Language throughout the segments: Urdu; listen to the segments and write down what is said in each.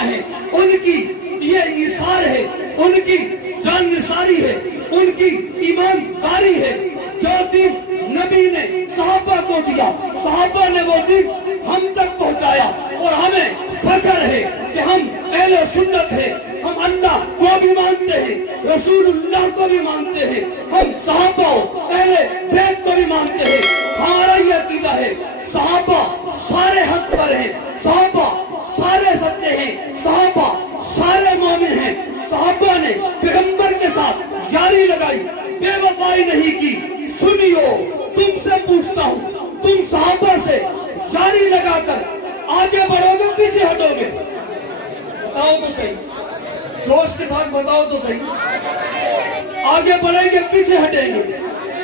قربانیاں ہیں، ان کی یہ ایثار ہے، ان کی جان نثاری ہے، ان کی ایمانداری ہے۔ جو دین نبی نے صحابہ کو دیا، صحابہ نے وہ دین ہم تک پہنچایا، اور ہمیں فخر ہے کہ ہم اہل سنت ہیں، ہم اللہ کو بھی مانتے ہیں، رسول اللہ کو بھی مانتے ہیں، ہم صحابہ اہل بیت کو بھی مانتے ہیں۔ ہمارا یہ عقیدہ ہے صحابہ سارے حق پر ہیں، صحابہ سارے سچے ہیں، صحابہ سارے مومن ہیں۔ صحابہ نے پیغمبر کے ساتھ یاری لگائی، بے وفائی نہیں کی۔ سنیو، تم سے پوچھتا ہوں، تم صحابہ سے یاری لگا کر آگے بڑھو گے پیچھے ہٹو گے؟ بتاؤ تو صحیح، جوش کے ساتھ بتاؤ تو صحیح۔ آگے بڑھیں گے پیچھے ہٹیں گے؟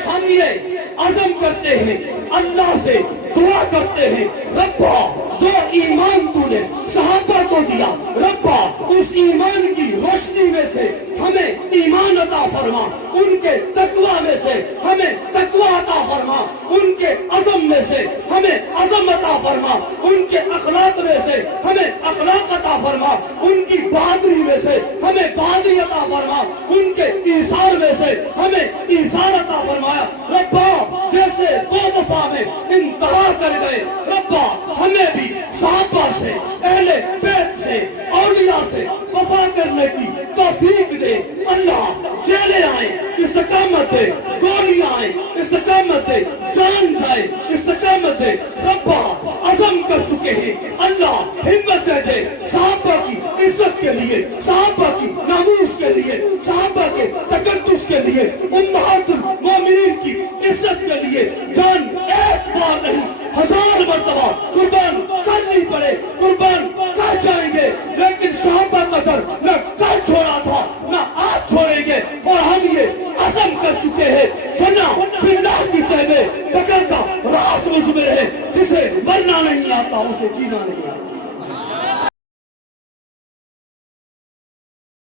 ہم یہ عزم کرتے ہیں، اللہ سے دعا کرتے ہیں، ربا جو ایمان تو نے صحابہ کو دیا، ربا اس ایمان کی روشنی میں سے ہمیں ایمان عطا فرما، ان کے تقوی میں سے ہمیں تقوی عطا فرما، ان کے عزم میں سے ہمیں عزم عطا فرما، ان کے اخلاق میں سے ہمیں اخلاق عطا فرما، ان کی بہادری میں سے ہمیں بہادری عطا فرما، ان کے ایثار میں سے ہمیں ایثار عطا فرمایا۔ ربا جیسے وہ وفا میں انتہا کر گئے، ربا ہمیں بھی صحابہ سے، اہل بیت سے، اولیاء سے وفا کرنے کی توفیق دے۔ اللہ جیلیں آئیں استقامت دے، گولیاں آئیں استقامت دے، جان جائے استقامت دے۔ ربا عزم کر چکے ہیں، اللہ ہمت دے صحابہ کی عزت کے لیے، صحابہ کی ناموس کے لیے، صحابہ کے تقدس کے لیے، امہات المومنین کی عزت کے لیے جان ایک بار نہیں 1000 مرتبہ قربان کرنی پڑے، قربان کر جائیں گے، لیکن صحابہ کا در نہ کل چھوڑا تھا نہ آج چھوڑیں گے، اور ہم یہ عزم کر چکے ہیں۔ فنا باللہ کی تہمے بقا کا راز مزمر ہے، جسے مرنا نہیں آتا اسے جینا نہیں آتا۔